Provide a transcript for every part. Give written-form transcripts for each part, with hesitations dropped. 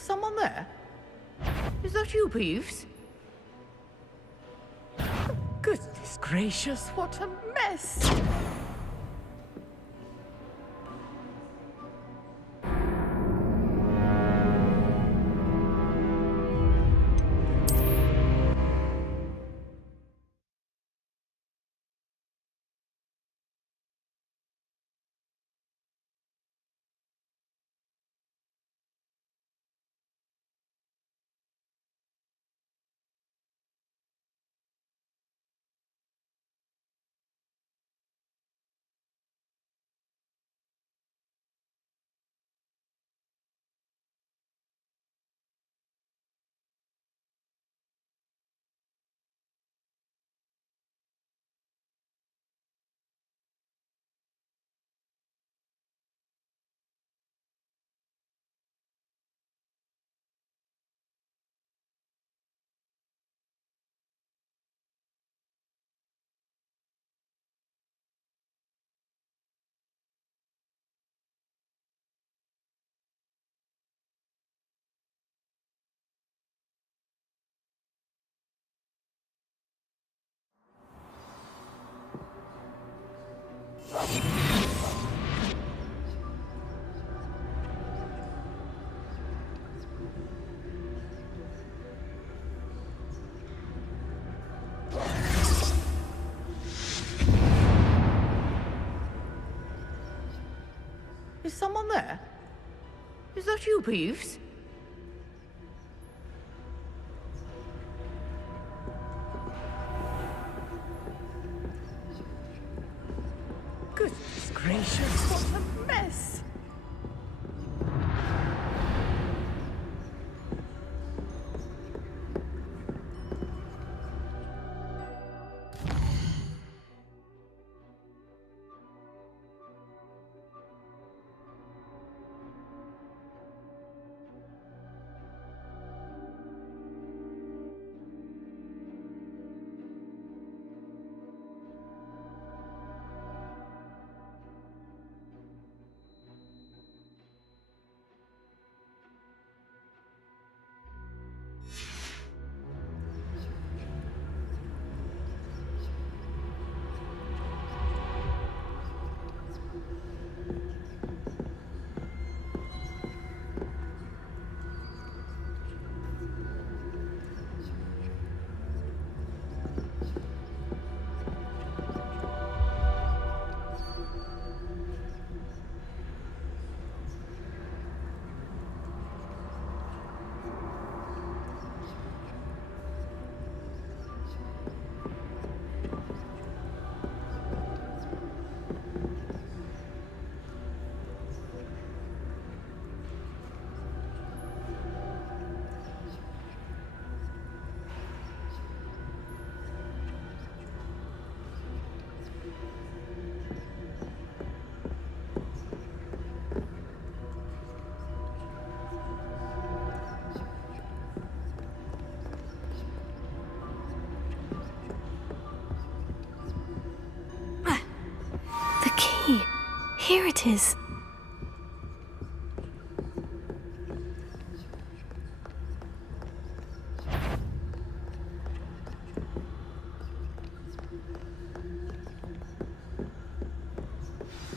Is someone there? Is that you, Peeves? Goodness gracious, what a mess! Is someone there? Is that you, Peeves? Goodness gracious, what a mess! Here it is.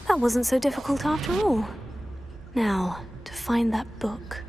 That wasn't so difficult after all. Now, to find that book.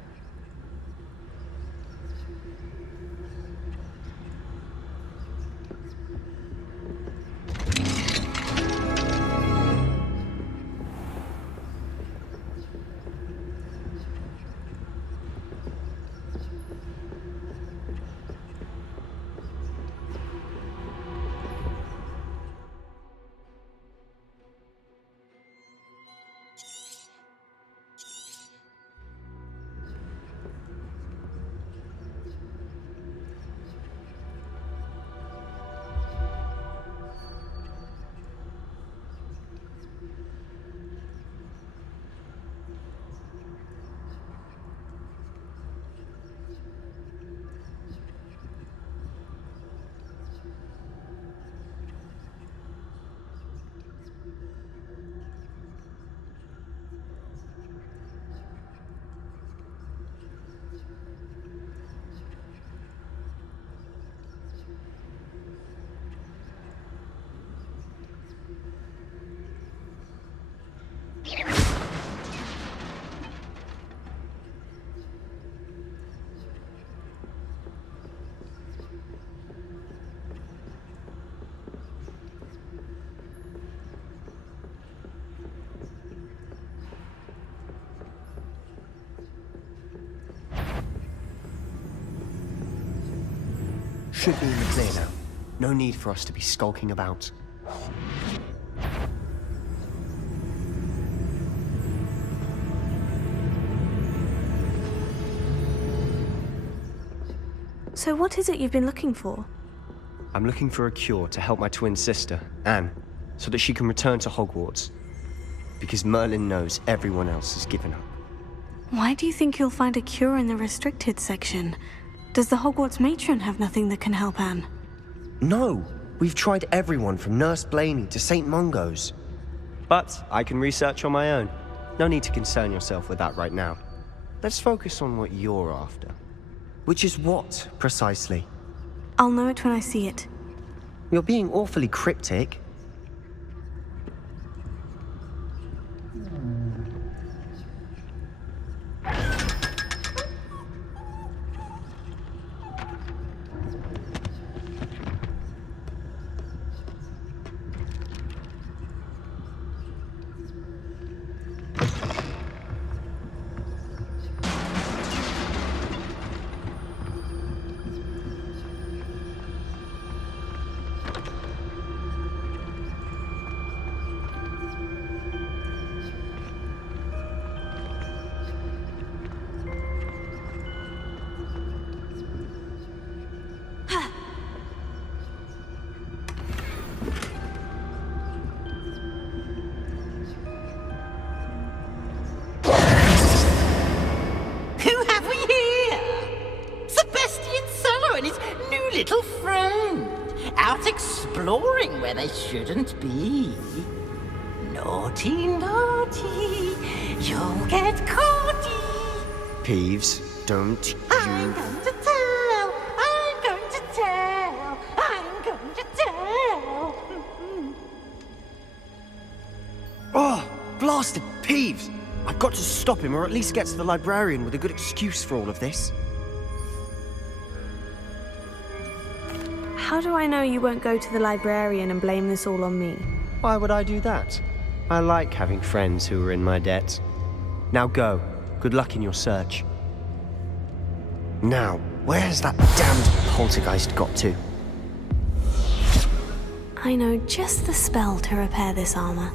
should be in the clear now. No need for us to be skulking about. So what is it you've been looking for? I'm looking for a cure to help my twin sister, Anne, so that she can return to Hogwarts. Because Merlin knows everyone else has given up. Why do you think you'll find a cure in the restricted section? Does the Hogwarts matron have nothing that can help Anne? No! We've tried everyone from Nurse Blaney to St. Mungo's. But I can research on my own. No need to concern yourself with that right now. Let's focus on what you're after. Which is what, precisely? I'll know it when I see it. You're being awfully cryptic. Who have we here? Sebastian Sallow and his new little friend, out exploring where they shouldn't be. Naughty, naughty, you'll get caughty. Peeves, don't I'm you... going to tell, I'm going to tell, I'm going to tell. Oh, blasted Peeves! I've got to stop him, or at least get to the librarian with a good excuse for all of this. How do I know you won't go to the librarian and blame this all on me? Why would I do that? I like having friends who are in my debt. Now go. Good luck in your search. Now, where's that damned poltergeist got to? I know just the spell to repair this armor.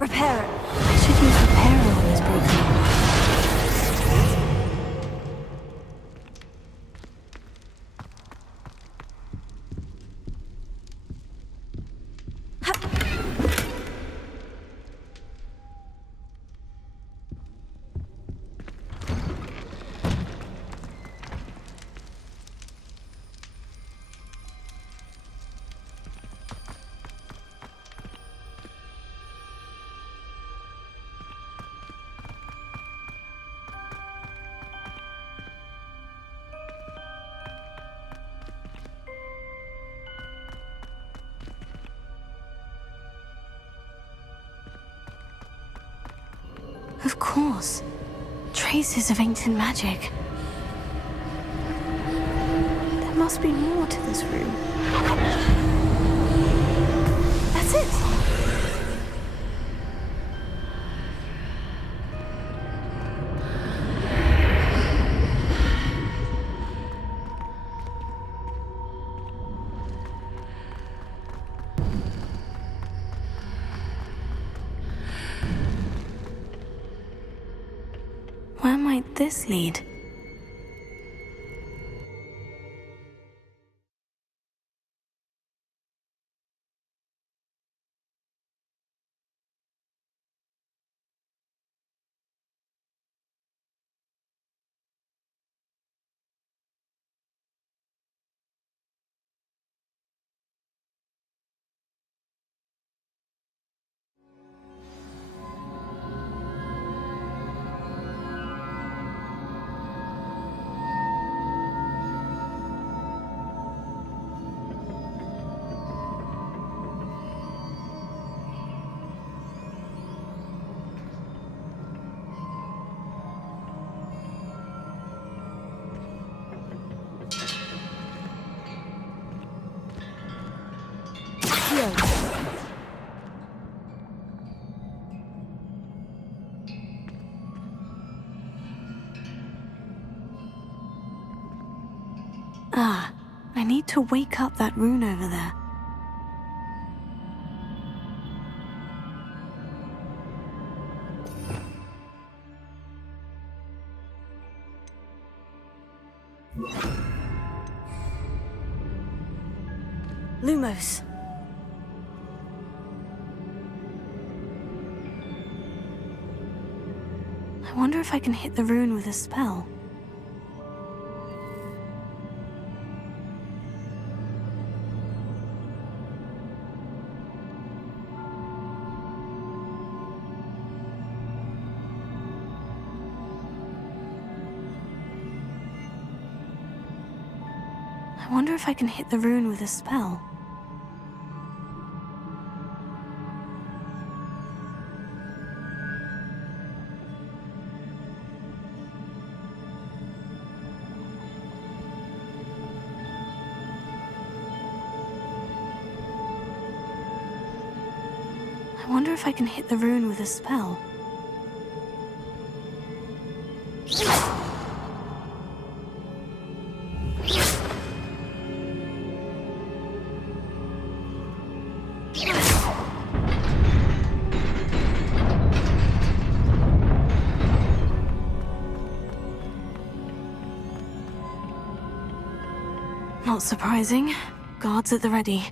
Repair it. I should use repair on this broken armor. Of course. Traces of ancient magic. There must be more to this room. That's it! Where might this lead? go. Ah, I need to wake up that rune over there. Lumos. I wonder if I can hit the rune with a spell. I wonder if I can hit the rune with a spell. I wonder if I can hit the rune with a spell. Not surprising. Guards at the ready.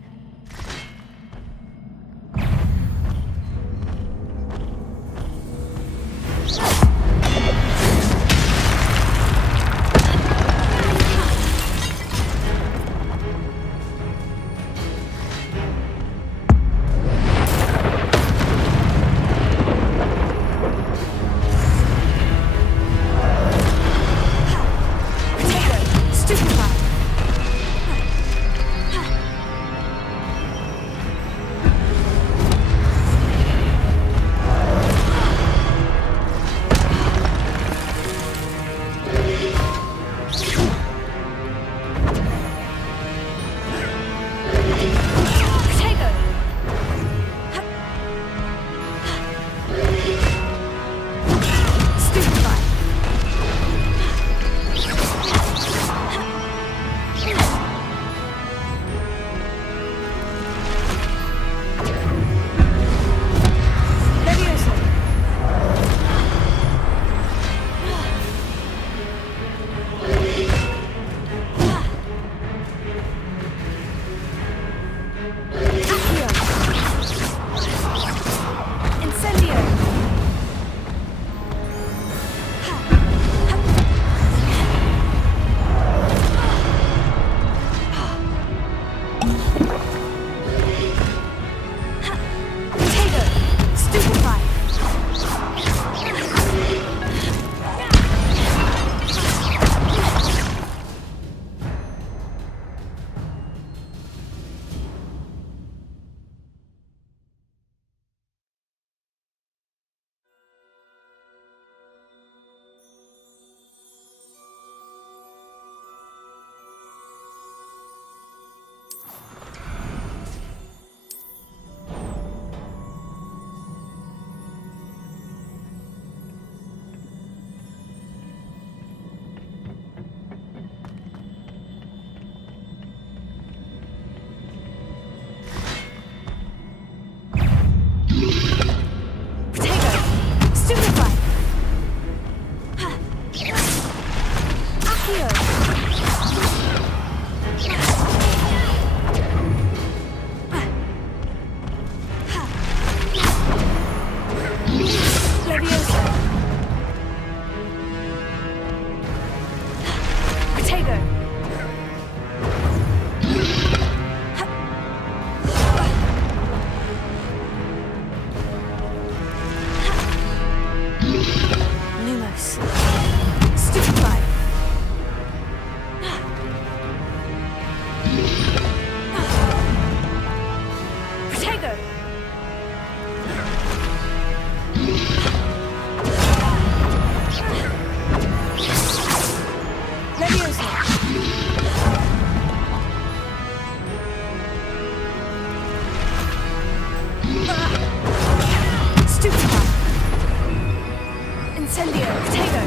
Incendio, Potato.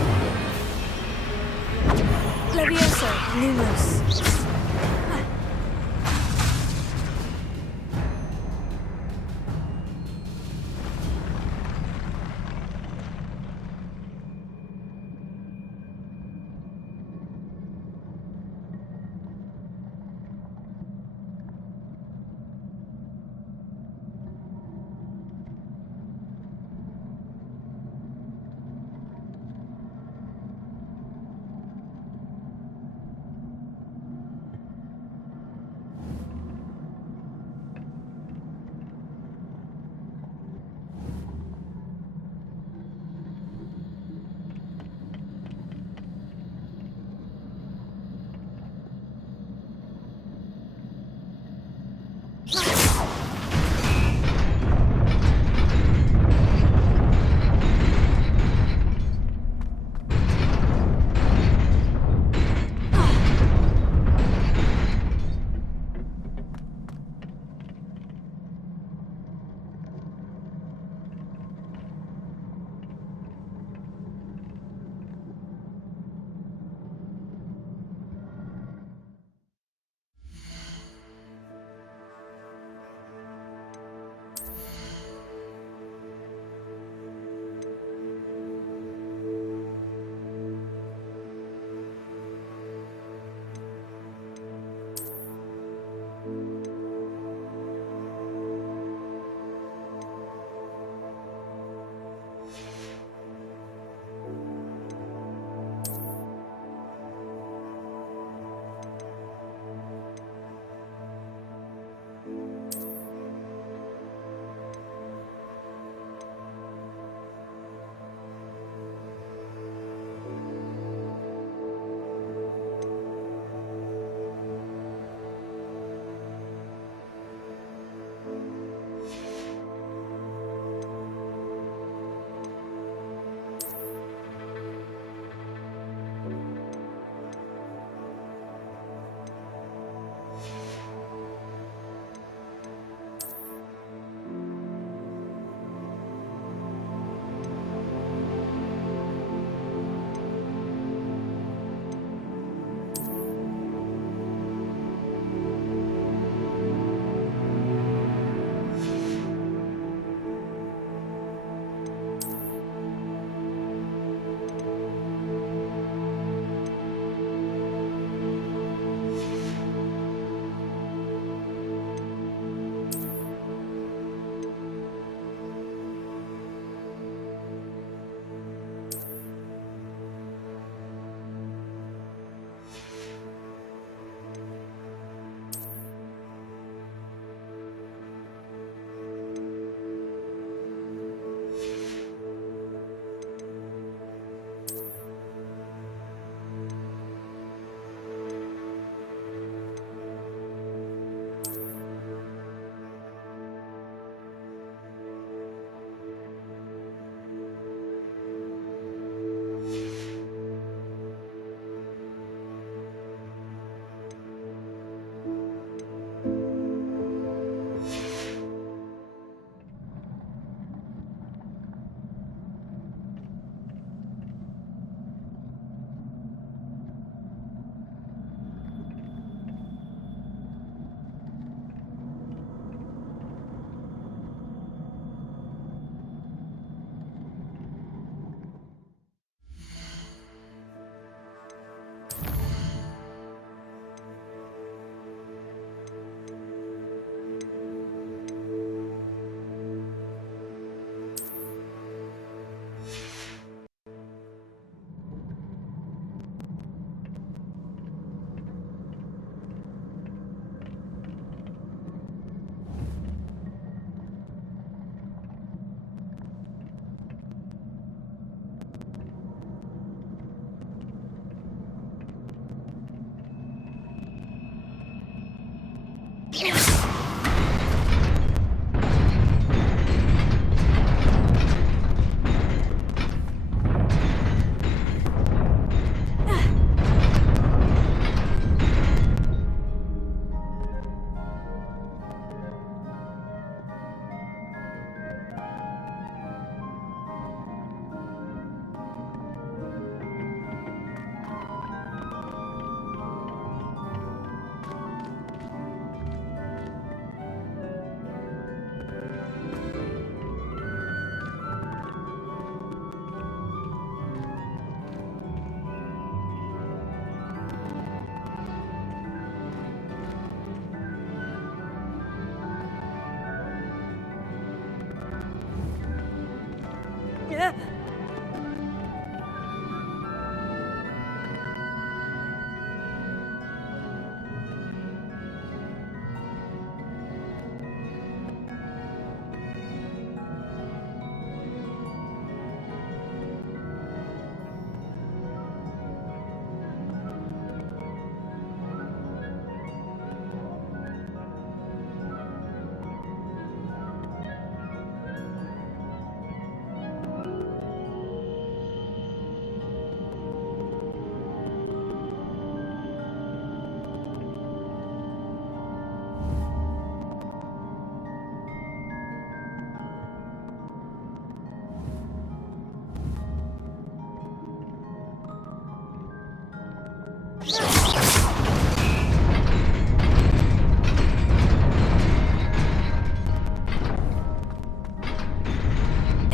Levioso, Lumos.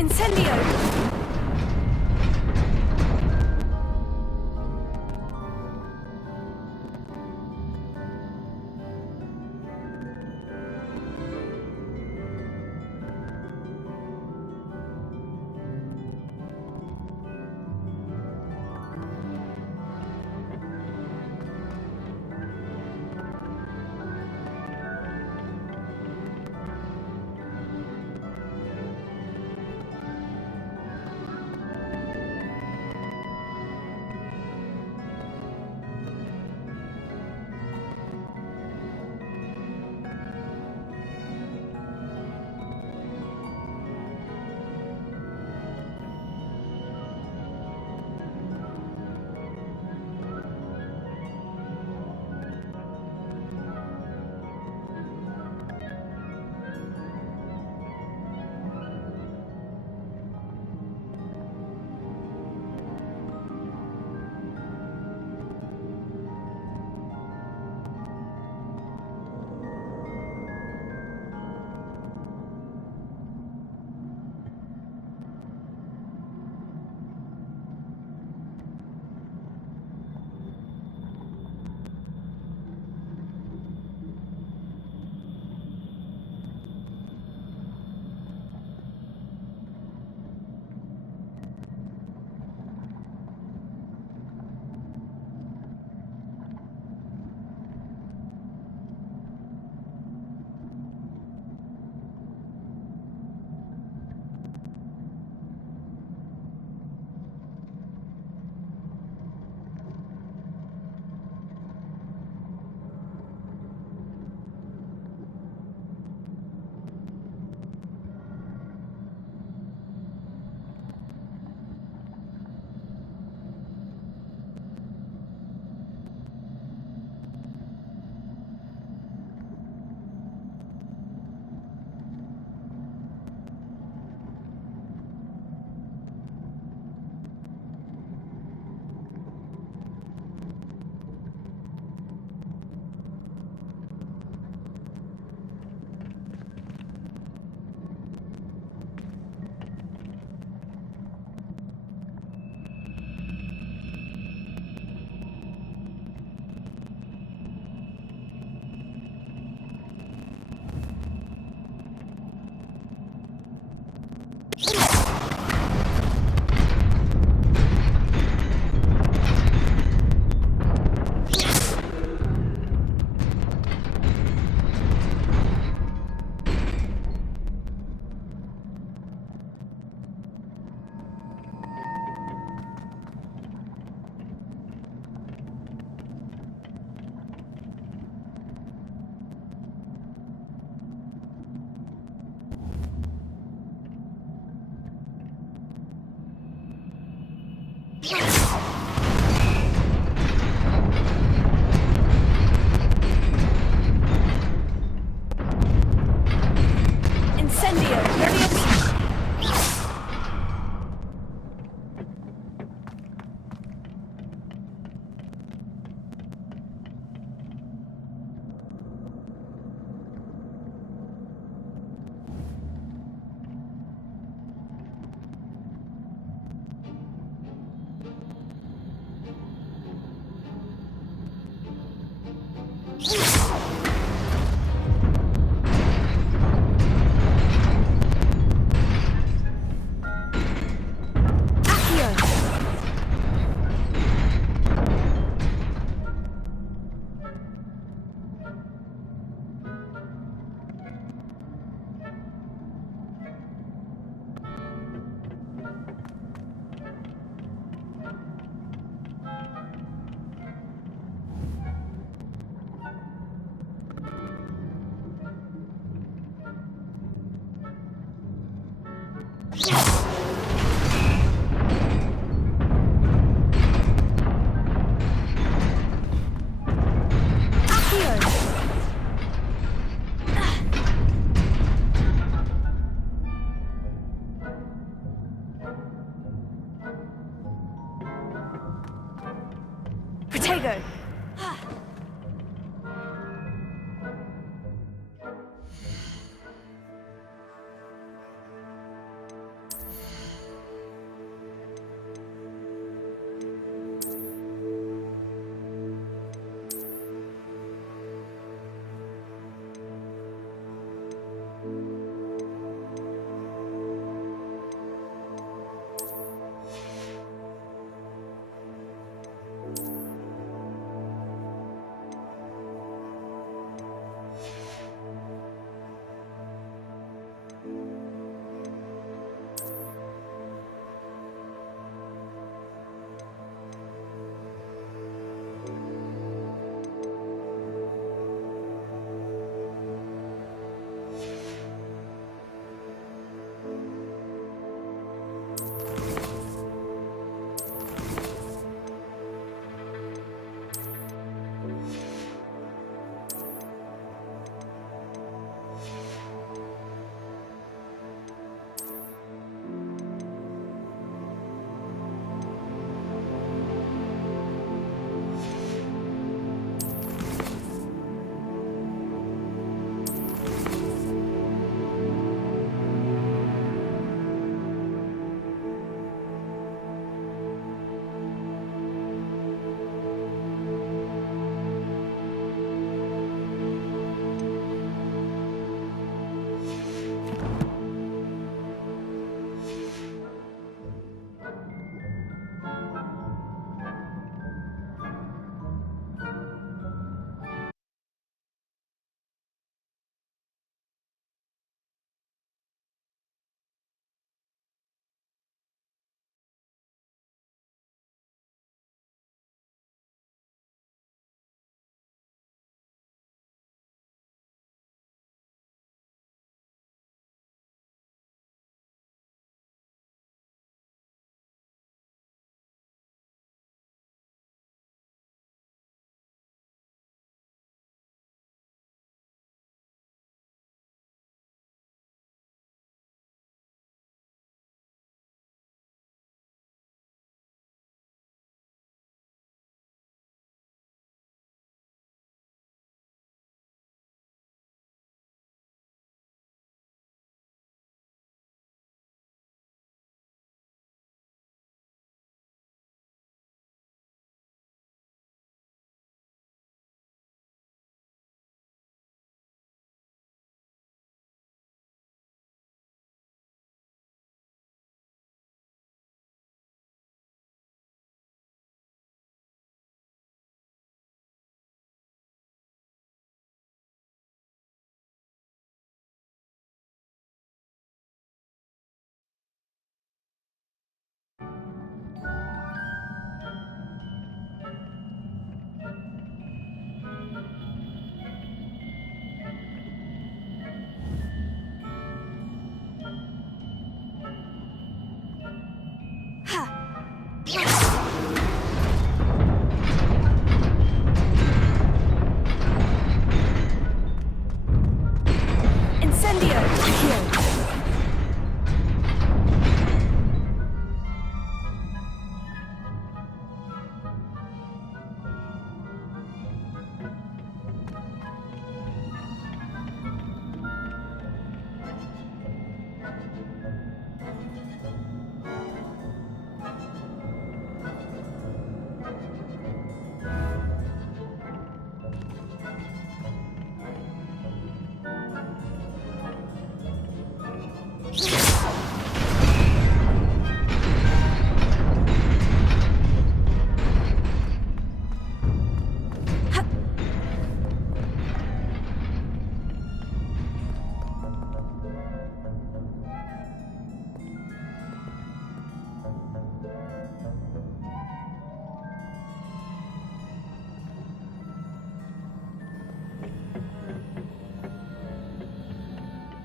Incendio! Fuego!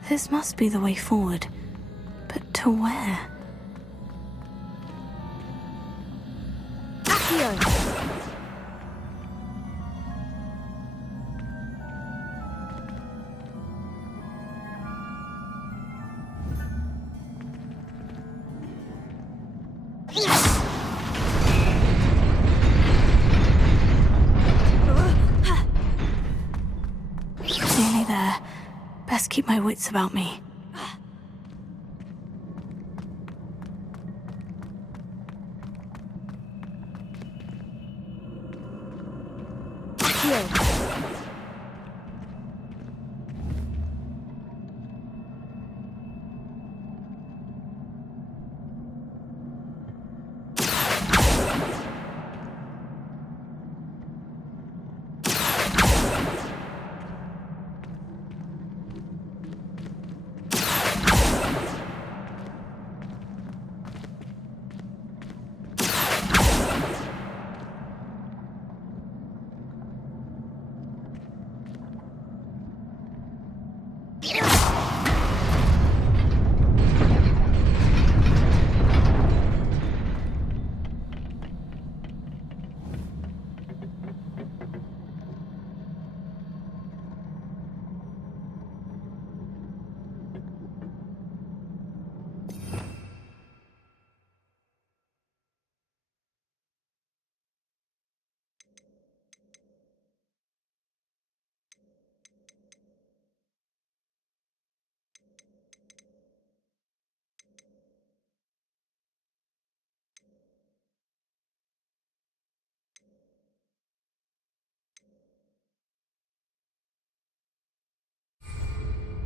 This must be the way forward. But to where? Accio! keep my wits about me.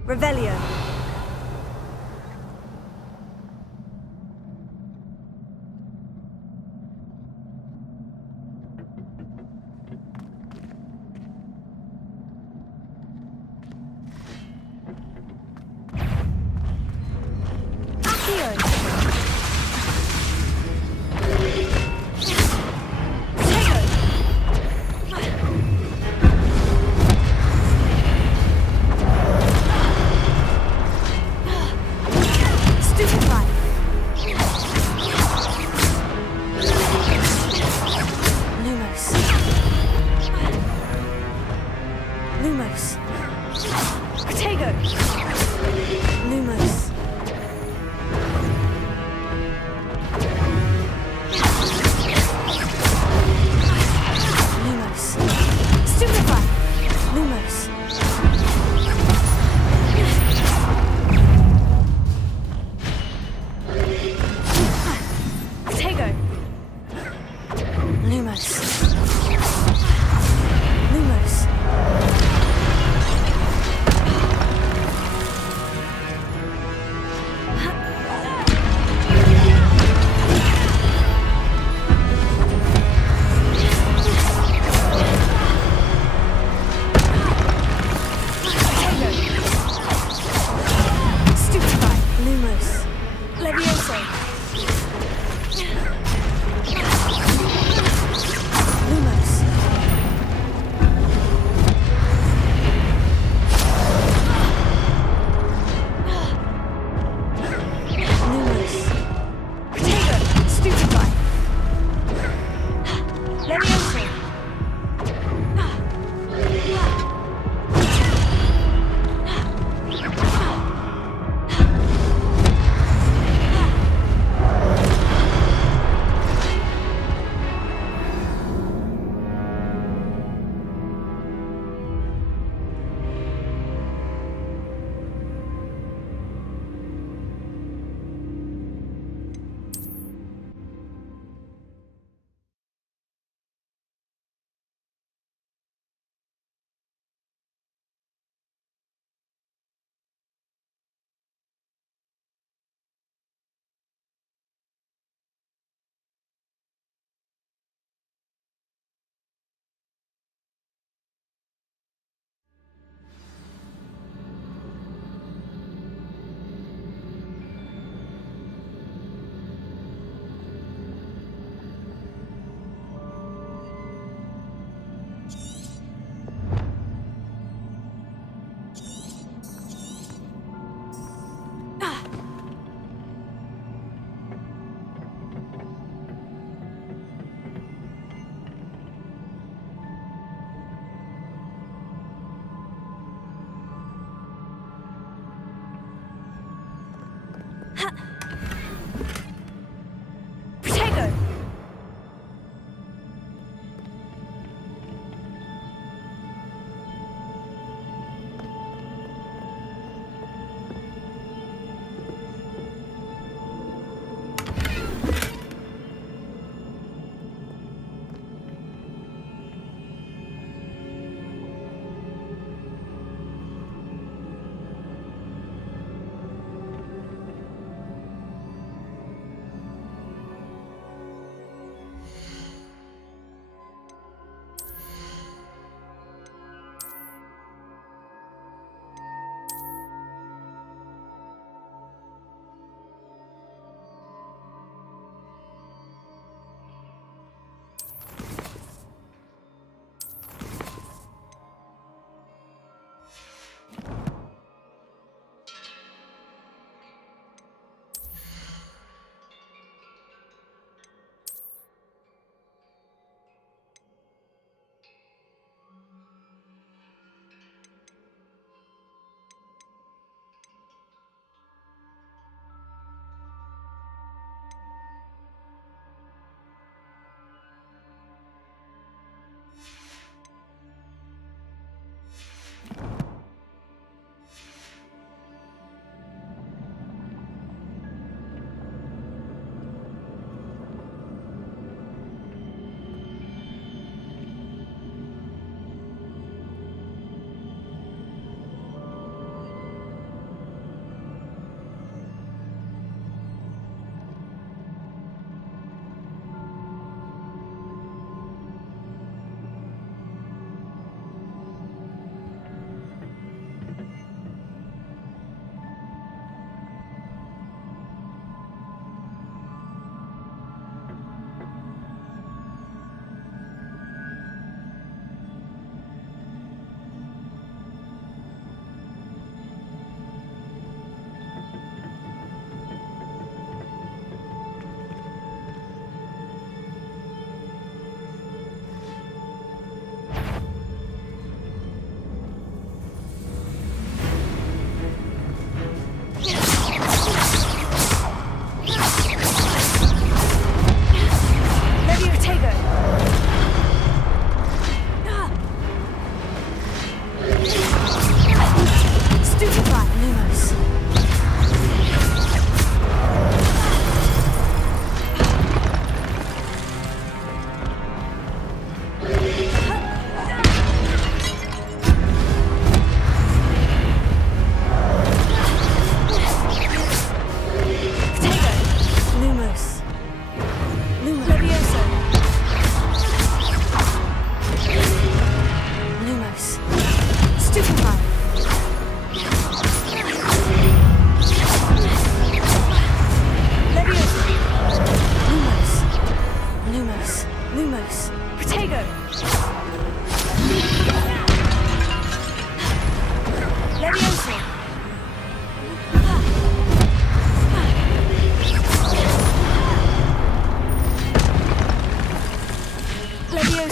Revelio.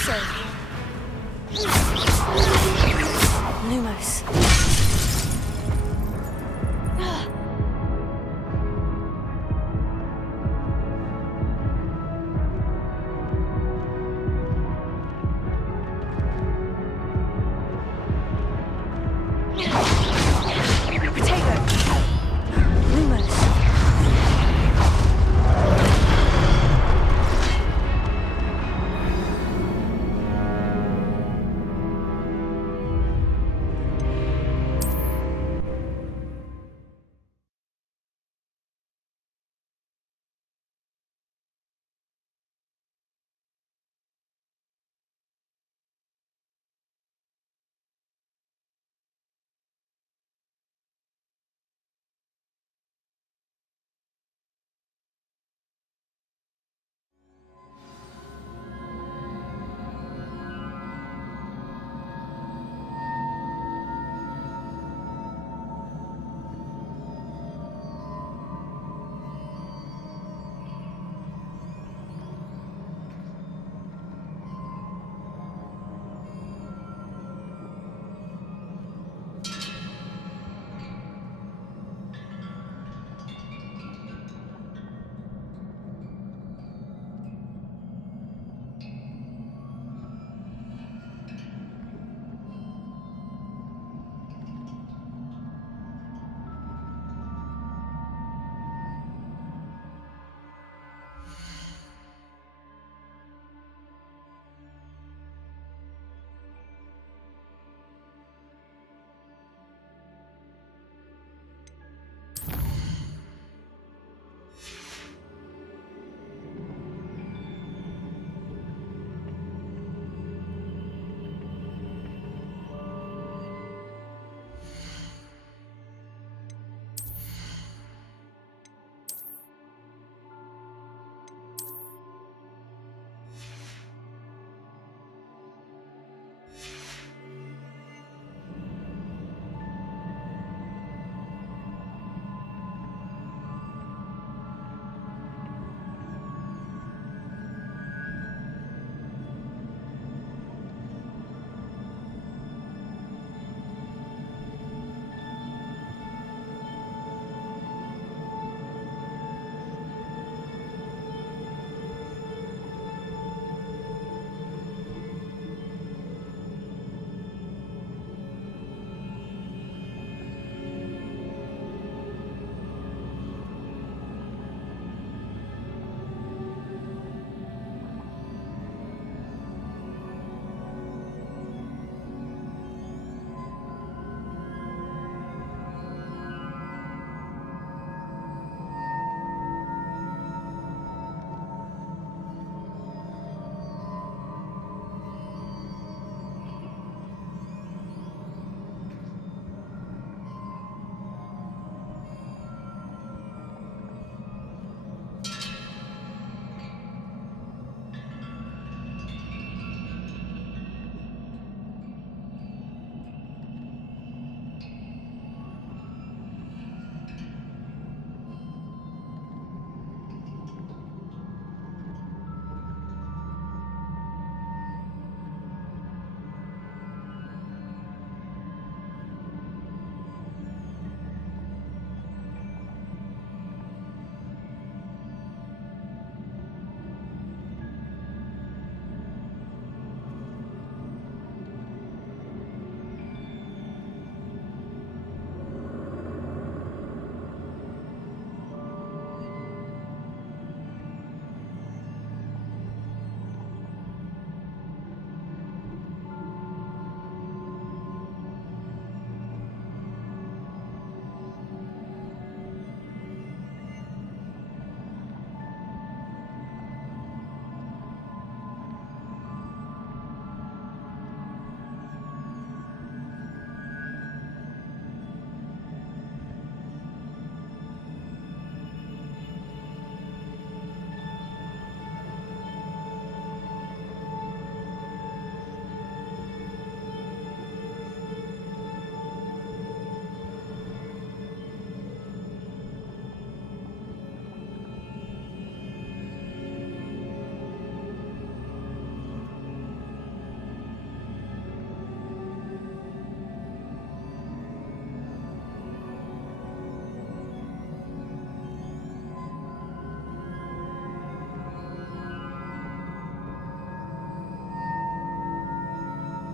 so. Lumos.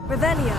Revelio.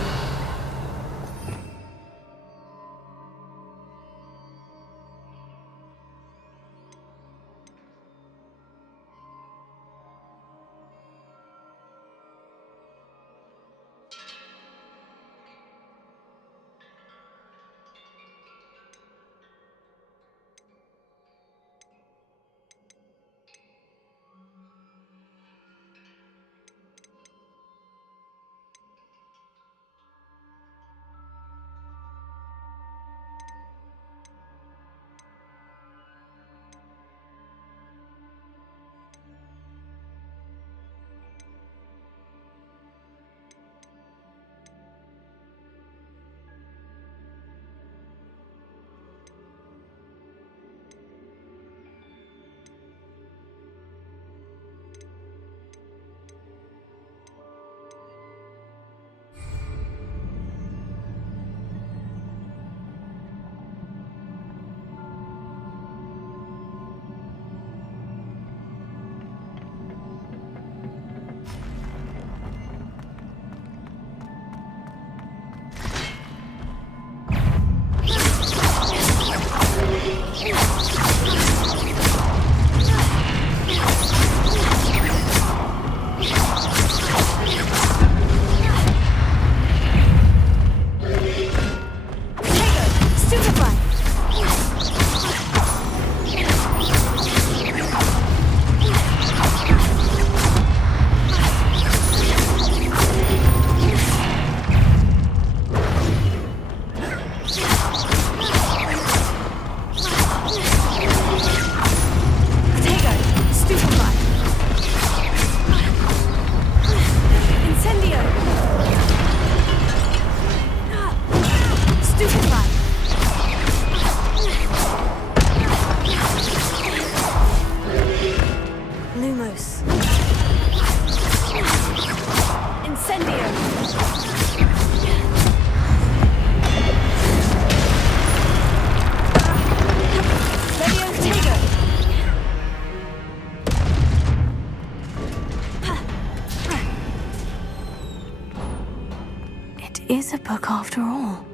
Is a book after all.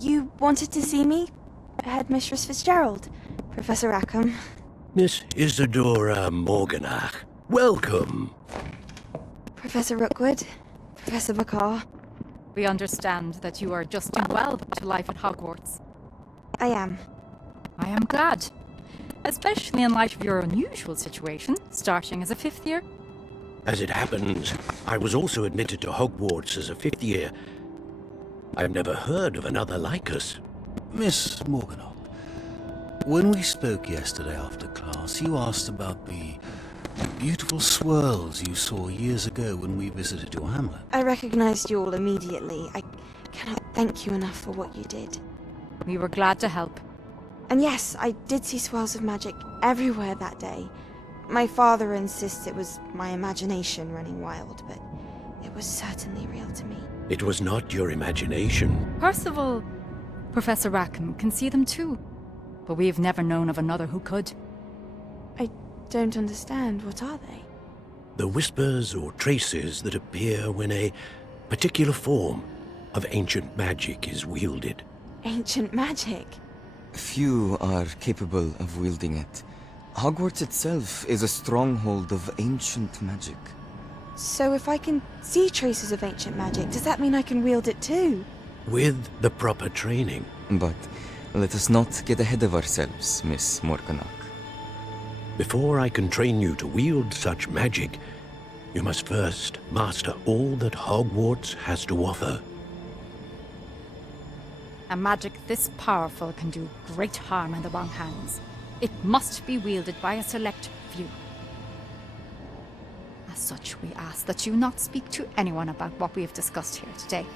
You wanted to see me? Headmistress Fitzgerald? Professor Rackham? Miss Isadora Morganach. Welcome. Professor Rookwood, Professor Bakar. We understand that you are adjusting well to life at Hogwarts. I am. I am glad. Especially in light of your unusual situation, starting as a 5th year. As it happens, I was also admitted to Hogwarts as a 5th year. I've never heard of another like us. Miss Morganach, when we spoke yesterday after class, you asked about the beautiful swirls you saw years ago when we visited your hamlet. I recognized you all immediately. I cannot thank you enough for what you did. We were glad to help. And yes, I did see swirls of magic everywhere that day. My father insists it was my imagination running wild, but it was certainly real to me. It was not your imagination. Percival, Professor Rackham can see them too. But we've never known of another who could. I don't understand. What are they? The whispers or traces that appear when a particular form of ancient magic is wielded. Ancient magic? Few are capable of wielding it. Hogwarts itself is a stronghold of ancient magic. So if I can see traces of ancient magic, does that mean I can wield it too? With the proper training. But let us not get ahead of ourselves, Miss Morganach. Before I can train you to wield such magic, you must first master all that Hogwarts has to offer. A magic this powerful can do great harm in the wrong hands. It must be wielded by a select few. As such, we ask that you not speak to anyone about what we have discussed here today.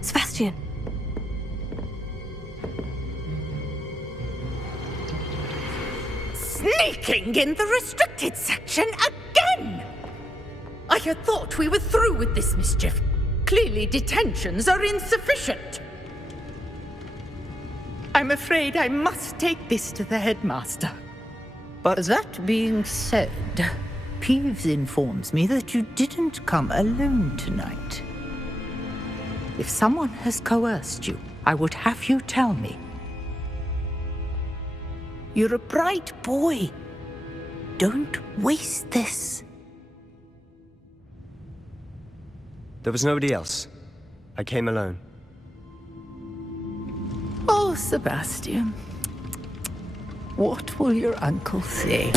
Sebastian! Sneaking in the restricted section again! I had thought we were through with this mischief. Clearly detentions are insufficient. I'm afraid I must take this to the headmaster. But that being said, Peeves informs me that you didn't come alone tonight. If someone has coerced you, I would have you tell me. You're a bright boy. Don't waste this. There was nobody else. I came alone. Oh, Sebastian. What will your uncle say?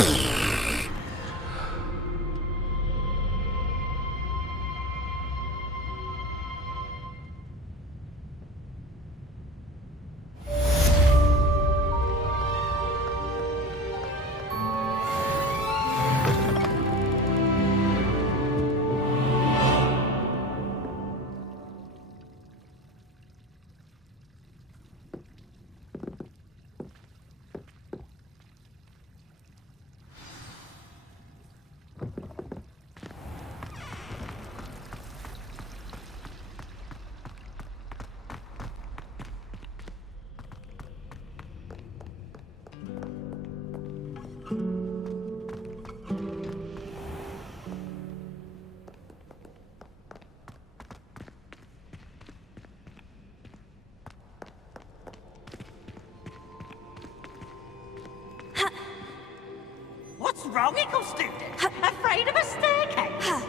What's wrong, Eagle student? Afraid of a staircase?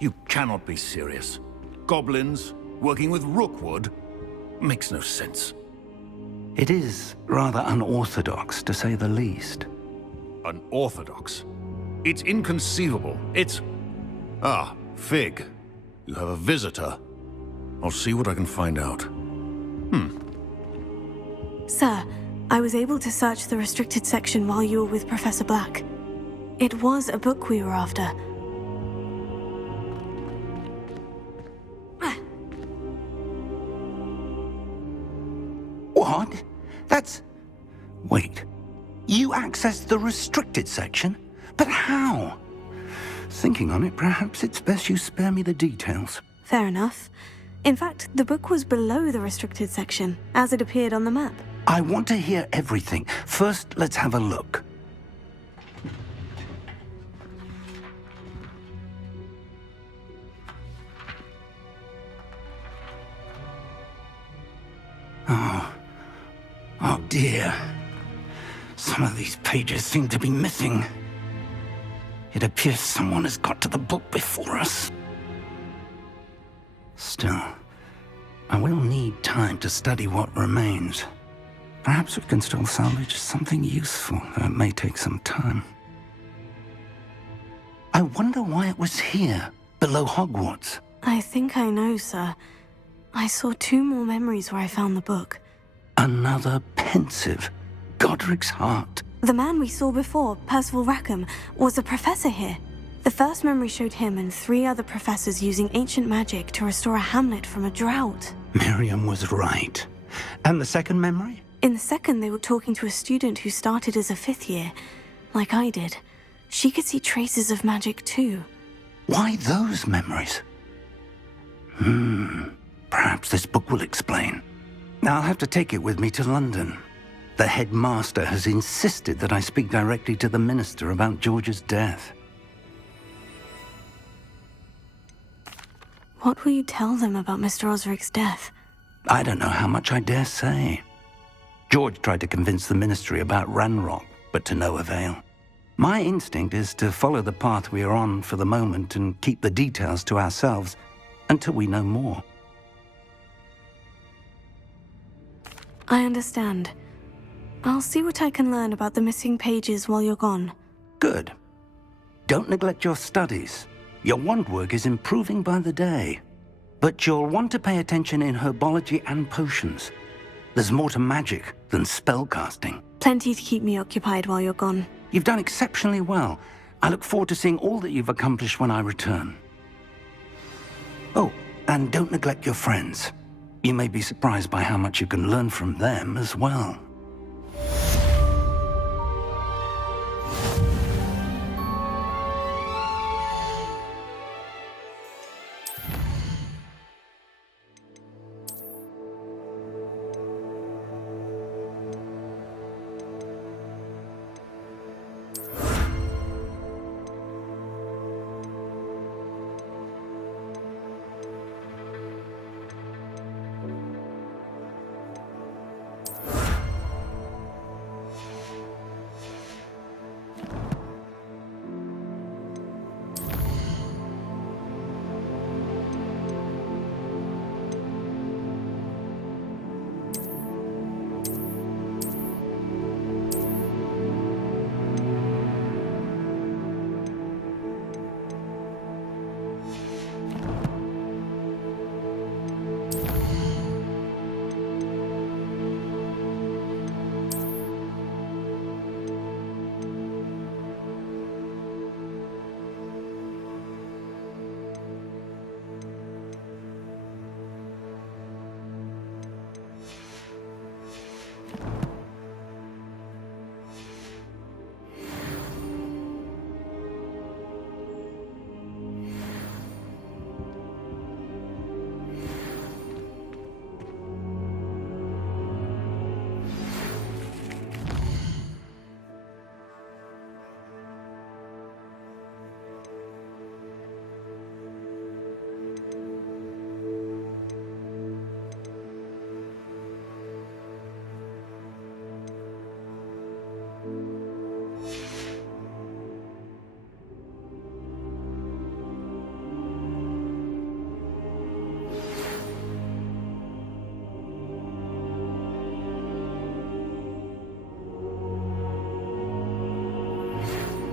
You cannot be serious. Goblins working with Rookwood? Makes no sense. It is rather unorthodox, to say the least. Unorthodox? It's inconceivable. It's... Ah, Fig. You have a visitor. I'll see what I can find out. Sir, I was able to search the restricted section while you were with Professor Black. It was a book we were after. What? That's... Wait. You accessed the restricted section? But how? Thinking on it, perhaps it's best you spare me the details. Fair enough. In fact, the book was below the restricted section, as it appeared on the map. I want to hear everything. First, let's have a look. Oh dear. Some of these pages seem to be missing. It appears someone has got to the book before us. Still, I will need time to study what remains. Perhaps we can still salvage something useful, though it may take some time. I wonder why it was here, below Hogwarts. I think I know, sir. I saw 2 more memories where I found the book. Another pensive. Godric's heart. The man we saw before, Percival Rackham, was a professor here. The first memory showed him and 3 other professors using ancient magic to restore a hamlet from a drought. Miriam was right. And the second memory? In the second, they were talking to a student who started as a 5th year, like I did. She could see traces of magic too. Why those memories? Perhaps this book will explain. I'll have to take it with me to London. The headmaster has insisted that I speak directly to the minister about George's death. What will you tell them about Mr. Osric's death? I don't know how much I dare say. George tried to convince the ministry about Ranrock, but to no avail. My instinct is to follow the path we are on for the moment and keep the details to ourselves until we know more. I understand. I'll see what I can learn about the missing pages while you're gone. Good. Don't neglect your studies. Your wand work is improving by the day. But you'll want to pay attention in herbology and potions. There's more to magic than spellcasting. Plenty to keep me occupied while you're gone. You've done exceptionally well. I look forward to seeing all that you've accomplished when I return. Oh, and don't neglect your friends. You may be surprised by how much you can learn from them as well.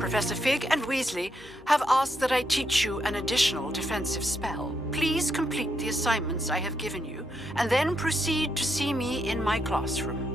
Professor Fig and Weasley have asked that I teach you an additional defensive spell. Please complete the assignments I have given you, and then proceed to see me in my classroom.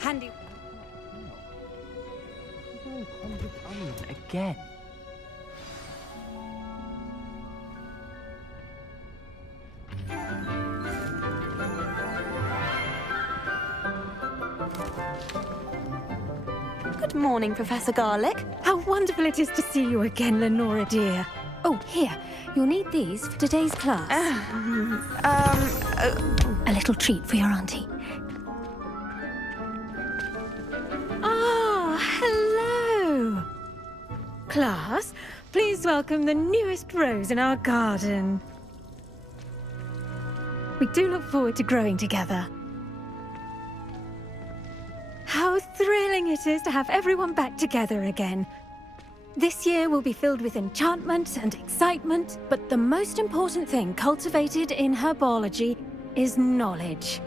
Handy. Again. Good morning, Professor Garlick. How wonderful it is to see you again, Lenora dear. Oh, here. You'll need these for today's class. A little treat for your auntie. Ah, hello. Class, please welcome the newest rose in our garden. We do look forward to growing together. How thrilling it is to have everyone back together again. This year will be filled with enchantment and excitement, but the most important thing cultivated in herbology is knowledge.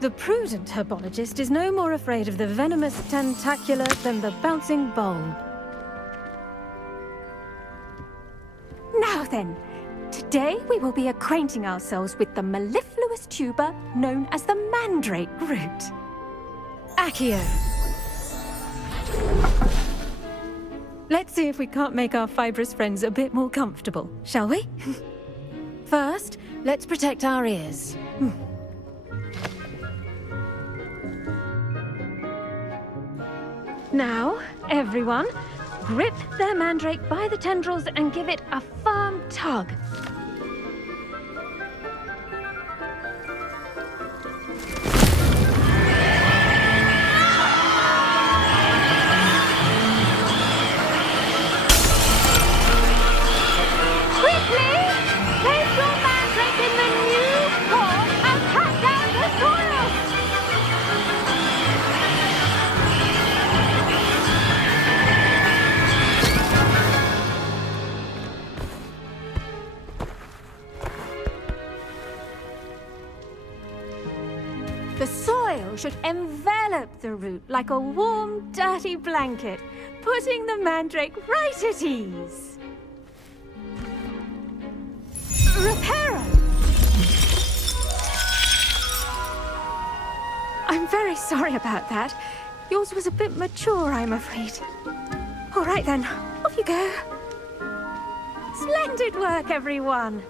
The prudent herbologist is no more afraid of the venomous tentacular than the bouncing bulb. Now then, today we will be acquainting ourselves with the mellifluous tuber known as the mandrake root. Accio. Let's see if we can't make our fibrous friends a bit more comfortable, shall we? First, let's protect our ears. Now, everyone, grip their mandrake by the tendrils and give it a firm tug. The soil should envelop the root like a warm, dirty blanket, putting the mandrake right at ease. Reparo! I'm very sorry about that. Yours was a bit mature, I'm afraid. All right then, off you go. Splendid work, everyone!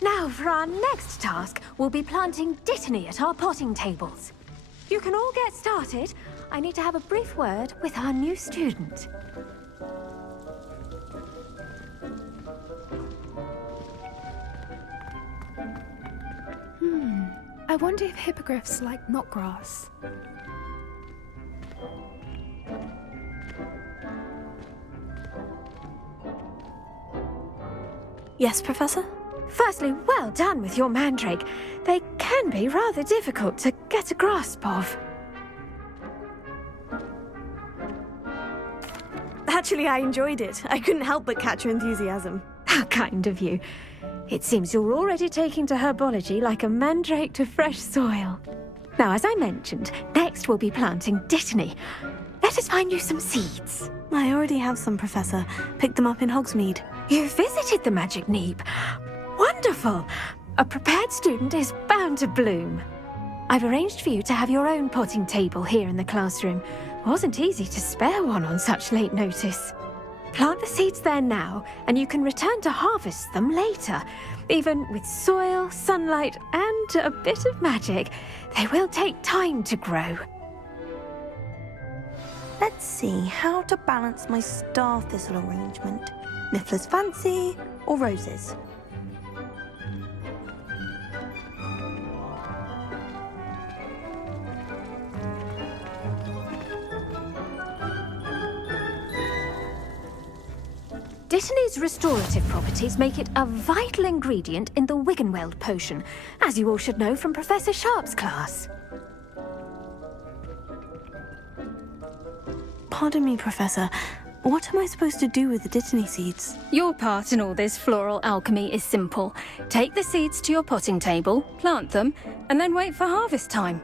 Now, for our next task, we'll be planting Dittany at our potting tables. You can all get started. I need to have a brief word with our new student. I wonder if hippogriffs like knotgrass. Yes, Professor? Firstly, well done with your mandrake. They can be rather difficult to get a grasp of. Actually, I enjoyed it. I couldn't help but catch your enthusiasm. How kind of you. It seems you're already taking to herbology like a mandrake to fresh soil. Now, as I mentioned, next we'll be planting Dittany. Let us find you some seeds. I already have some, Professor. Picked them up in Hogsmeade. You visited the Magic Neep. Wonderful! A prepared student is bound to bloom. I've arranged for you to have your own potting table here in the classroom. Wasn't easy to spare one on such late notice. Plant the seeds there now, and you can return to harvest them later. Even with soil, sunlight, and a bit of magic, they will take time to grow. Let's see how to balance my star thistle arrangement. Niffler's fancy or roses? Dittany's restorative properties make it a vital ingredient in the Wiggenweld potion, as you all should know from Professor Sharp's class. Pardon me, Professor. What am I supposed to do with the Dittany seeds? Your part in all this floral alchemy is simple. Take the seeds to your potting table, plant them, and then wait for harvest time.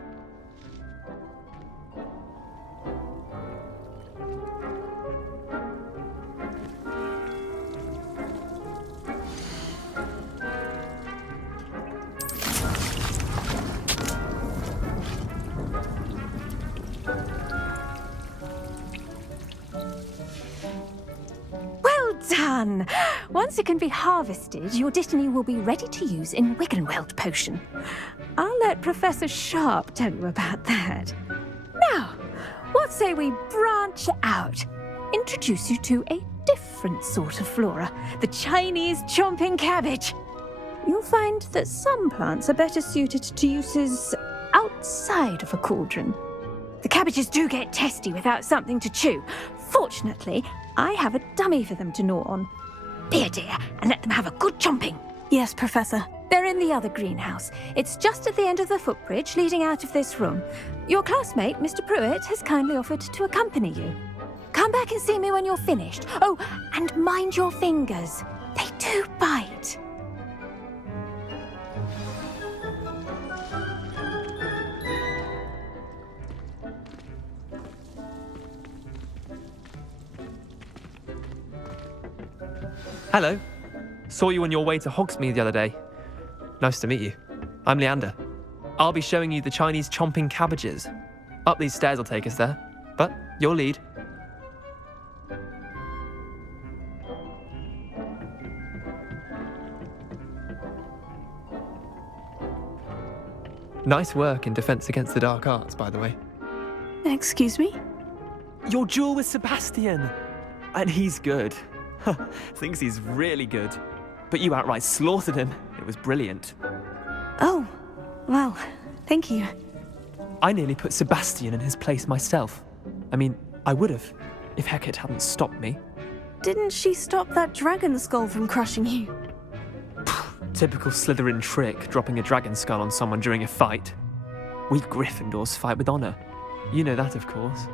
Well done! done. Once it can be harvested, your Dittany will be ready to use in Wiggenweld potion. I'll let Professor Sharp tell you about that. Now, what say we branch out? Introduce you to a different sort of flora, the Chinese chomping cabbage. You'll find that some plants are better suited to uses outside of a cauldron. The cabbages do get testy without something to chew. Fortunately, I have a dummy for them to gnaw on. Be a dear and let them have a good chomping. Yes, Professor. They're in the other greenhouse. It's just at the end of the footbridge leading out of this room. Your classmate, Mr. Pruitt, has kindly offered to accompany you. Come back and see me when you're finished. Oh, and mind your fingers. They do bite. Hello. Saw you on your way to Hogsmeade the other day. Nice to meet you. I'm Leander. I'll be showing you the Chinese chomping cabbages. Up these stairs will take us there, but you'll lead. Nice work in Defense Against the Dark Arts, by the way. Excuse me? Your duel with Sebastian! And he's good. Thinks he's really good. But you outright slaughtered him. It was brilliant. Oh, well, thank you. I nearly put Sebastian in his place myself. I mean, I would have, if Hecate hadn't stopped me. Didn't she stop that dragon skull from crushing you? Typical Slytherin trick, dropping a dragon skull on someone during a fight. We Gryffindors fight with honor. You know that, of course.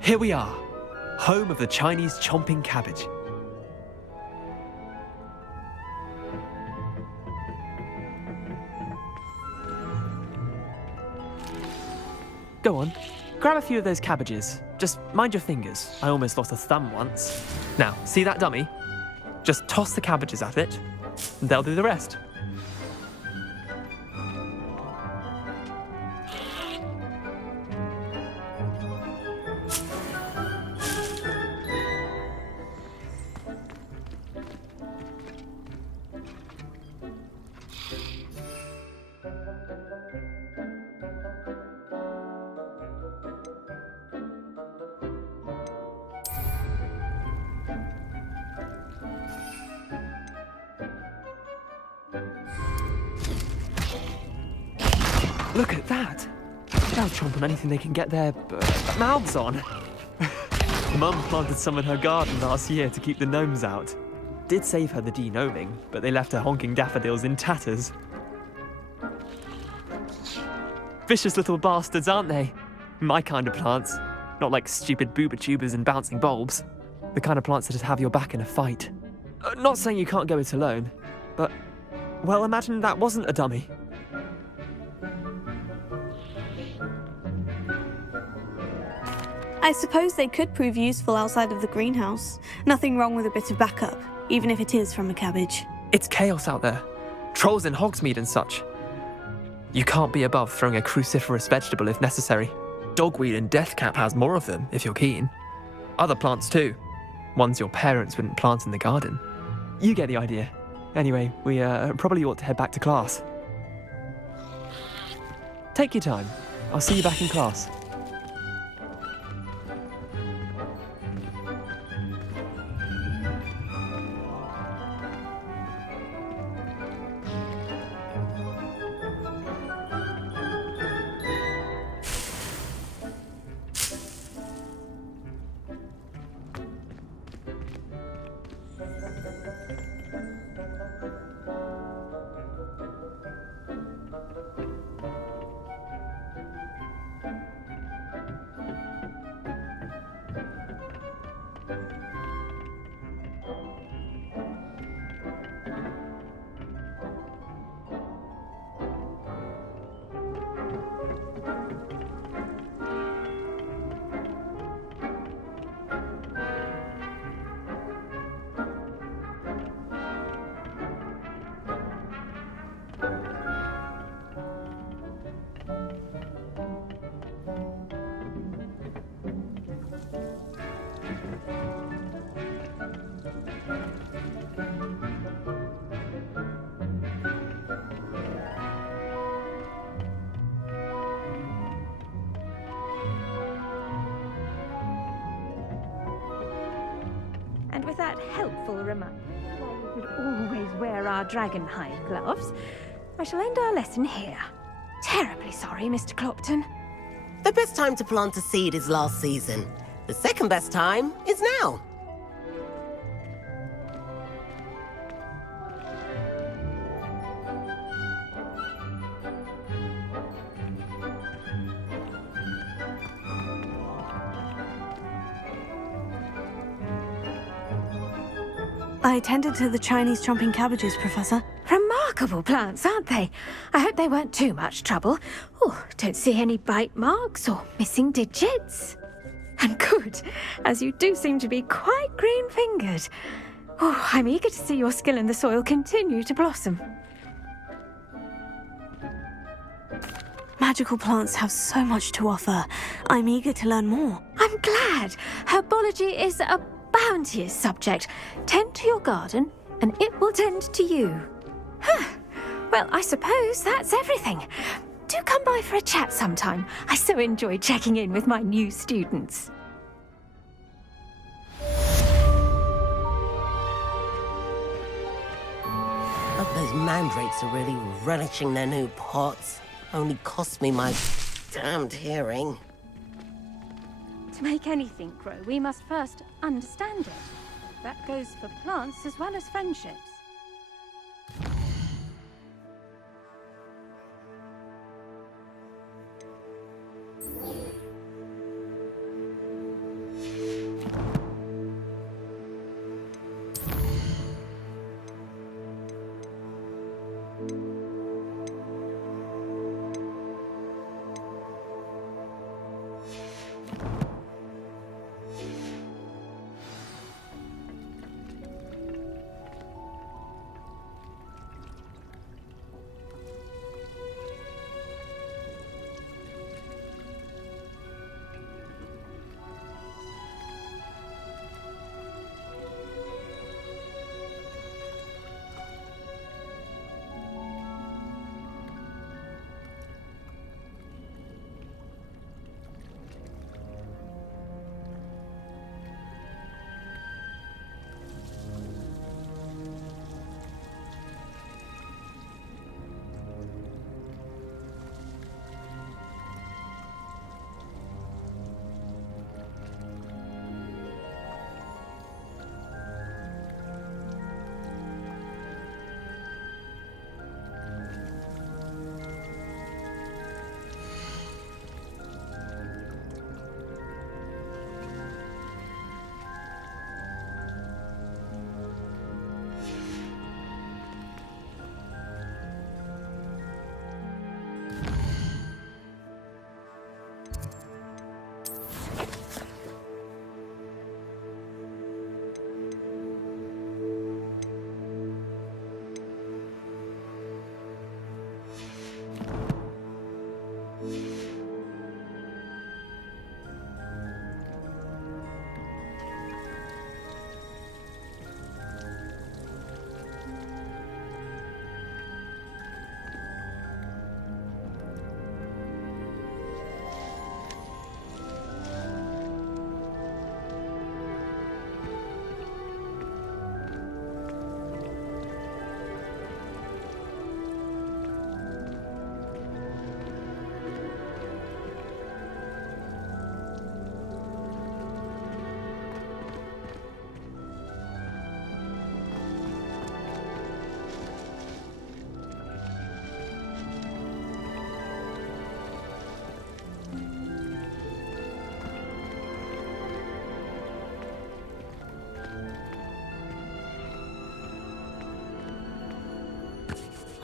Here we are, home of the Chinese chomping cabbage. Go on, grab a few of those cabbages. Just mind your fingers. I almost lost a thumb once. Now, see that dummy? Just toss the cabbages at it, and they'll do the rest. Look at that! They'll chomp on anything they can get their mouths on. Mum planted some in her garden last year to keep the gnomes out. Did save her the de-gnoming, but they left her honking daffodils in tatters. Vicious little bastards, aren't they? My kind of plants. Not like stupid booba tubers and bouncing bulbs. The kind of plants that'd have your back in a fight. Not saying you can't go it alone, but, well, imagine that wasn't a dummy. I suppose they could prove useful outside of the greenhouse. Nothing wrong with a bit of backup, even if it is from a cabbage. It's chaos out there. Trolls in Hogsmeade and such. You can't be above throwing a cruciferous vegetable if necessary. Dogweed and deathcap has more of them, if you're keen. Other plants too. Ones your parents wouldn't plant in the garden. You get the idea. Anyway, we probably ought to head back to class. Take your time. I'll see you back in class. helpful reminder why we should always wear our dragonhide gloves, I shall end our lesson here. Terribly sorry, Mr. Clopton. The best time to plant a seed is last season. The second best time is now. I attended to the Chinese chomping cabbages, Professor. Remarkable plants, aren't they? I hope they weren't too much trouble. Oh, don't see any bite marks or missing digits. And good, as you do seem to be quite green-fingered. Oh, I'm eager to see your skill in the soil continue to blossom. Magical plants have so much to offer. I'm eager to learn more. I'm glad. Herbology is a bounteous subject. Tend to your garden, and it will tend to you. Well, I suppose that's everything. Do come by for a chat sometime. I so enjoy checking in with my new students. Hope those mandrakes are really relishing their new pots. Only cost me my damned hearing. To make anything grow, we must first understand it. That goes for plants as well as friendships.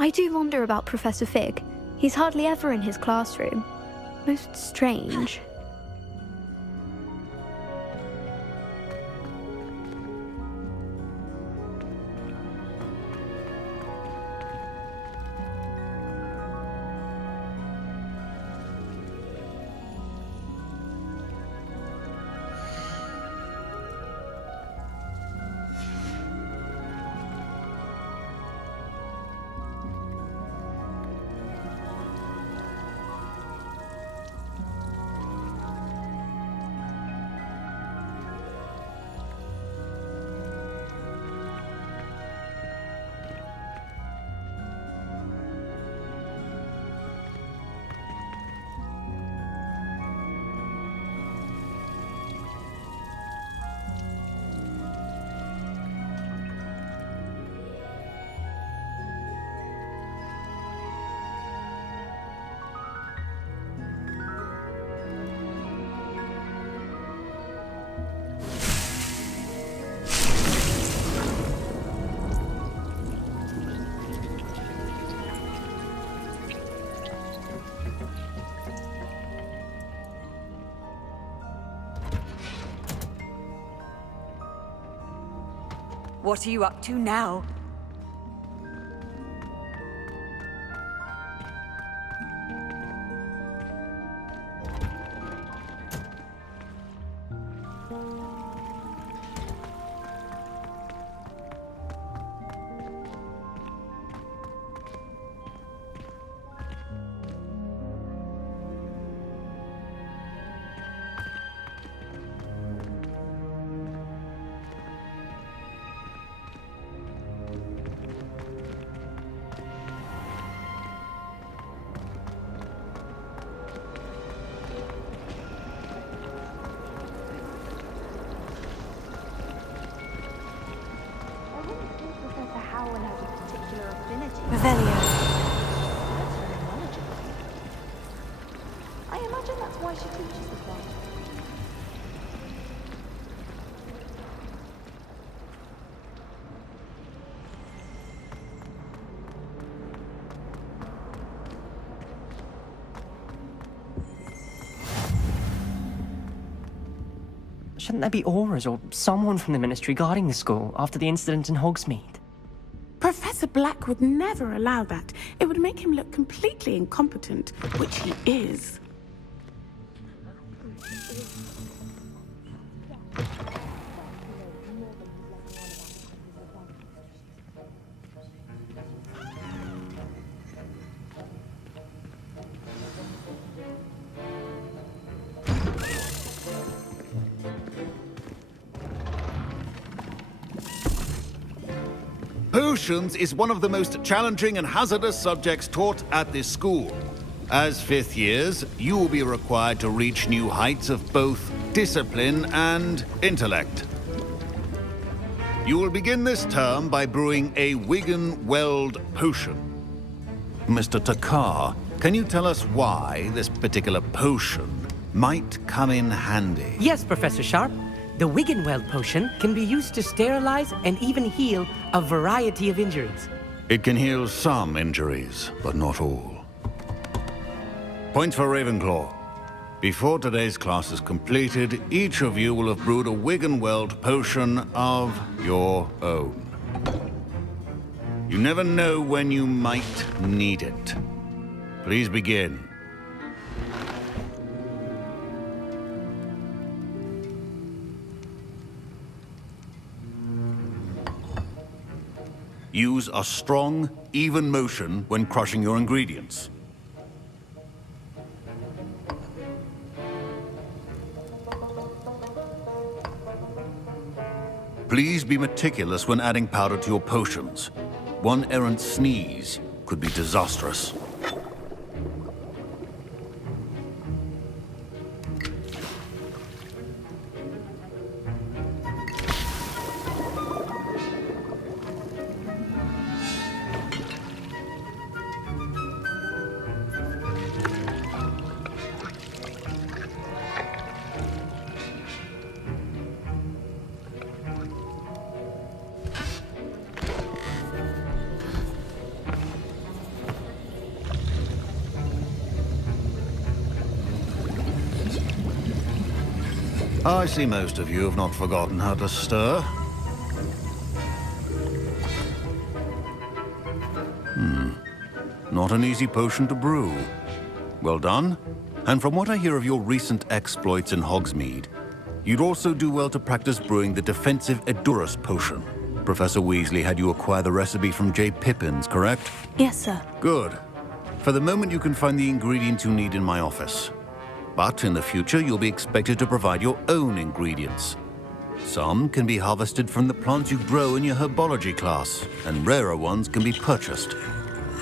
I do wonder about Professor Fig. He's hardly ever in his classroom. Most strange. What are you up to now? Revelio. I imagine that's why she teaches this one. Shouldn't there be auras or someone from the Ministry guarding the school after the incident in Hogsmeade? Professor Black would never allow that. It would make him look completely incompetent, which he is. Potions is one of the most challenging and hazardous subjects taught at this school. As fifth years, you will be required to reach new heights of both discipline and intellect. You will begin this term by brewing a Wigan-Weld potion. Mr. Takar, can you tell us why this particular potion might come in handy? Yes, Professor Sharp. The Wigan-Weld potion can be used to sterilize and even heal a variety of injuries. It can heal some injuries, but not all. Points for Ravenclaw. Before today's class is completed, each of you will have brewed a Wigan-Weld potion of your own. You never know when you might need it. Please begin. Use a strong, even motion when crushing your ingredients. Please be meticulous when adding powder to your potions. One errant sneeze could be disastrous. I see most of you have not forgotten how to stir. Not an easy potion to brew. Well done. And from what I hear of your recent exploits in Hogsmeade, you'd also do well to practice brewing the defensive Edurus potion. Professor Weasley had you acquire the recipe from J. Pippins, correct? Yes, sir. Good. For the moment, you can find the ingredients you need in my office. But in the future, you'll be expected to provide your own ingredients. Some can be harvested from the plants you grow in your herbology class, and rarer ones can be purchased.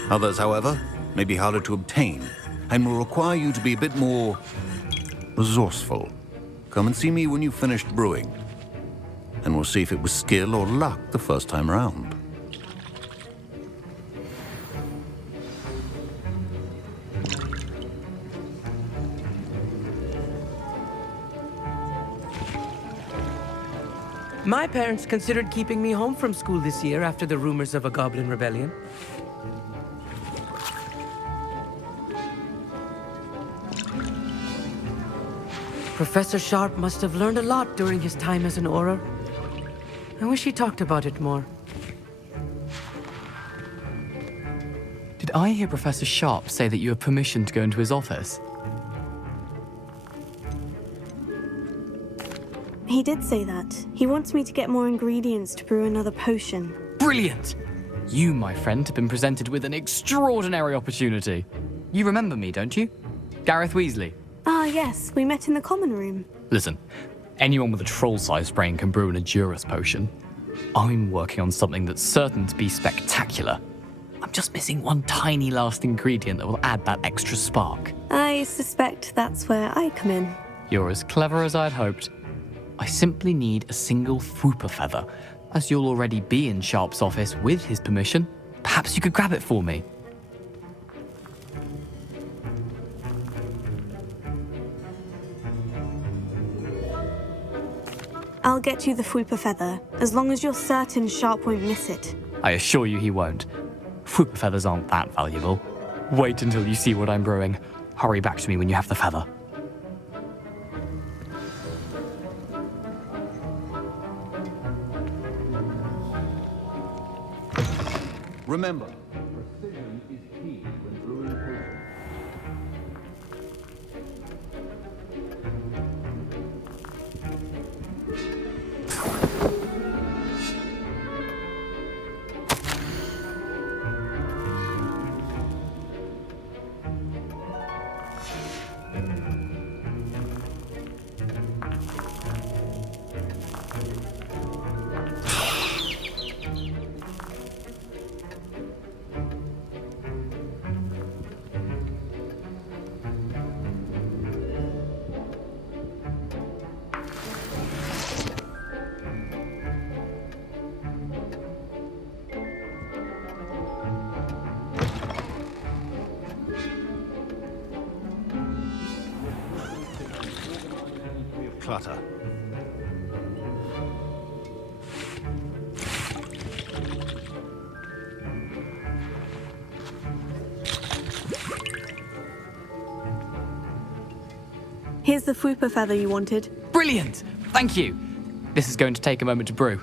Others, however, may be harder to obtain, and will require you to be a bit more resourceful. Come and see me when you've finished brewing, and we'll see if it was skill or luck the first time round. My parents considered keeping me home from school this year after the rumors of a goblin rebellion. Professor Sharp must have learned a lot during his time as an Auror. I wish he talked about it more. Did I hear Professor Sharp say that you have permission to go into his office? He did say that. He wants me to get more ingredients to brew another potion. Brilliant! You, my friend, have been presented with an extraordinary opportunity. You remember me, don't you? Gareth Weasley. Ah, yes, we met in the common room. Listen, anyone with a troll-sized brain can brew an Adurus potion. I'm working on something that's certain to be spectacular. I'm just missing one tiny last ingredient that will add that extra spark. I suspect that's where I come in. You're as clever as I'd hoped. I simply need a single Fwooper feather. As you'll already be in Sharp's office with his permission, perhaps you could grab it for me. I'll get you the Fwooper feather, as long as you're certain Sharp won't miss it. I assure you he won't. Fwooper feathers aren't that valuable. Wait until you see what I'm brewing. Hurry back to me when you have the feather. Remember, precision is key when brewing potions. Clutter. Here's the Fwooper feather you wanted. Brilliant! Thank you! This is going to take a moment to brew.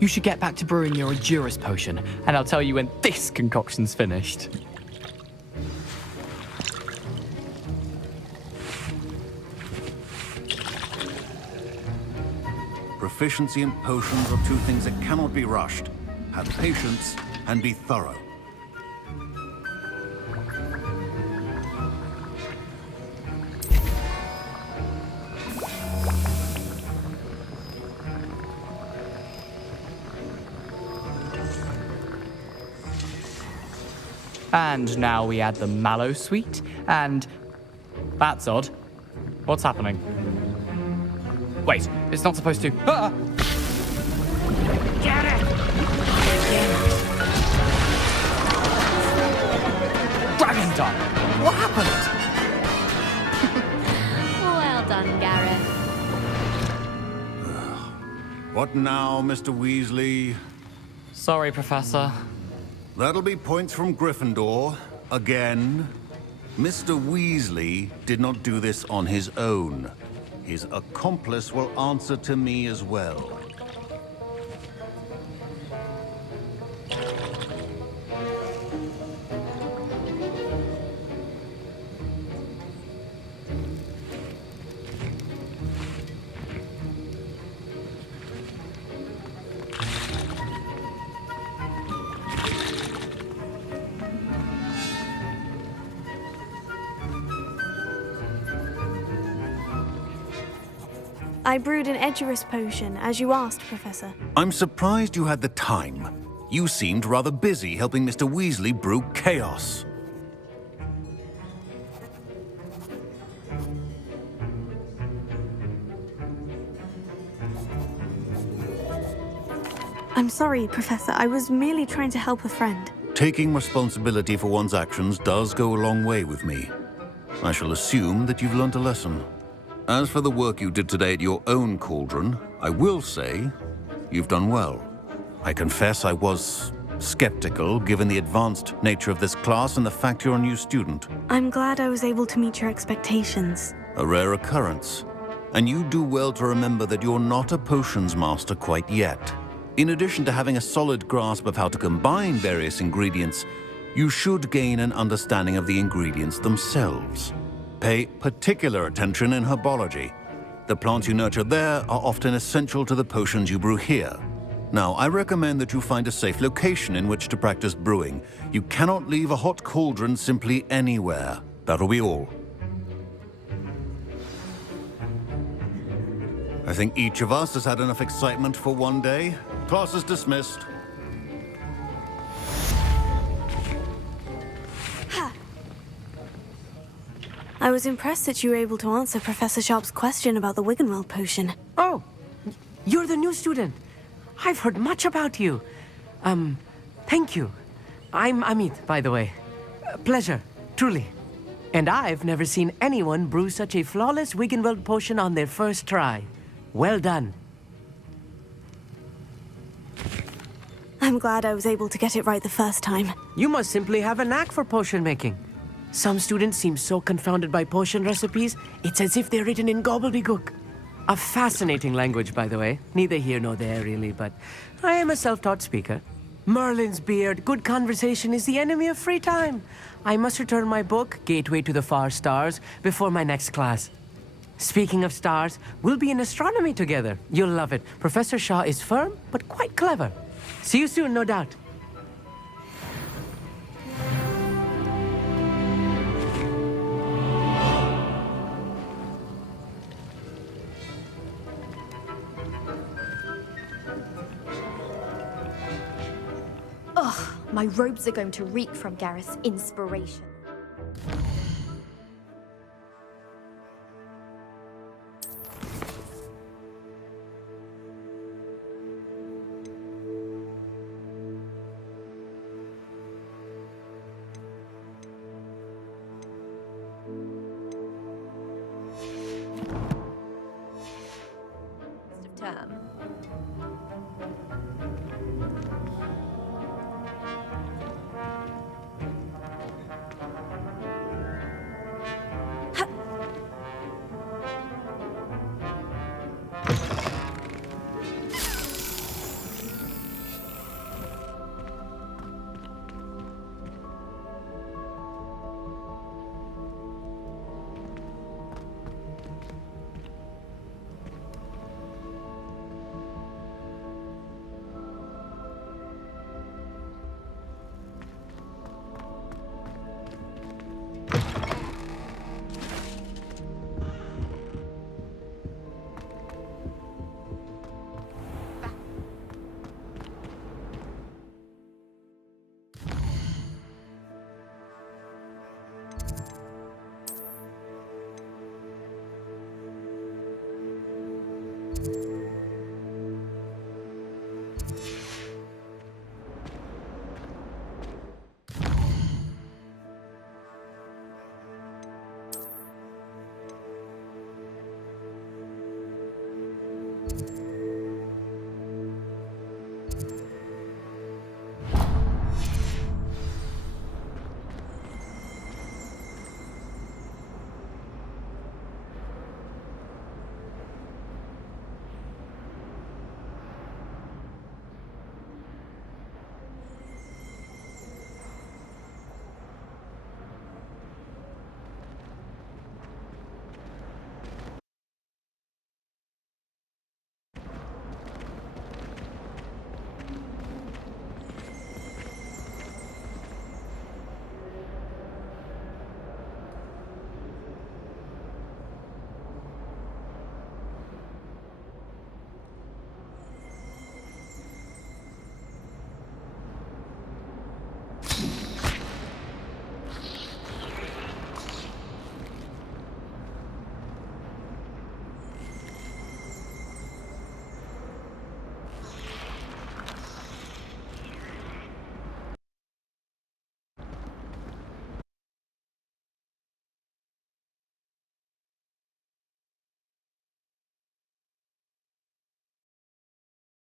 You should get back to brewing your Adurus potion, and I'll tell you when this concoction's finished. Proficiency in potions are two things that cannot be rushed. Have patience and be thorough. And now we add the mallow sweet, and... That's odd. What's happening? Wait, it's not supposed to... Ah! Get it! Dragon Done! What happened? Well done, Gareth. What now, Mr. Weasley? Sorry, Professor. That'll be points from Gryffindor. Again. Mr. Weasley did not do this on his own. His accomplice will answer to me as well. I brewed an Edurus potion, as you asked, Professor. I'm surprised you had the time. You seemed rather busy helping Mr. Weasley brew chaos. I'm sorry, Professor. I was merely trying to help a friend. Taking responsibility for one's actions does go a long way with me. I shall assume that you've learnt a lesson. As for the work you did today at your own cauldron, I will say you've done well. I confess I was skeptical, given the advanced nature of this class and the fact you're a new student. I'm glad I was able to meet your expectations. A rare occurrence. And you do well to remember that you're not a potions master quite yet. In addition to having a solid grasp of how to combine various ingredients, you should gain an understanding of the ingredients themselves. Pay particular attention in herbology. The plants you nurture there are often essential to the potions you brew here. Now, I recommend that you find a safe location in which to practice brewing. You cannot leave a hot cauldron simply anywhere. That'll be all. I think each of us has had enough excitement for one day. Class is dismissed. I was impressed that you were able to answer Professor Sharp's question about the Wiggenweld potion. Oh, you're the new student. I've heard much about you. Thank you. I'm Amit, by the way. Pleasure, truly. And I've never seen anyone brew such a flawless Wiggenweld potion on their first try. Well done. I'm glad I was able to get it right the first time. You must simply have a knack for potion making. Some students seem so confounded by potion recipes, it's as if they're written in gobbledygook. A fascinating language, by the way. Neither here nor there, really, but I am a self-taught speaker. Merlin's beard, good conversation is the enemy of free time. I must return my book, Gateway to the Far Stars, before my next class. Speaking of stars, we'll be in astronomy together. You'll love it. Professor Shaw is firm, but quite clever. See you soon, no doubt. Ugh, my robes are going to reek from Gareth's inspiration. Term.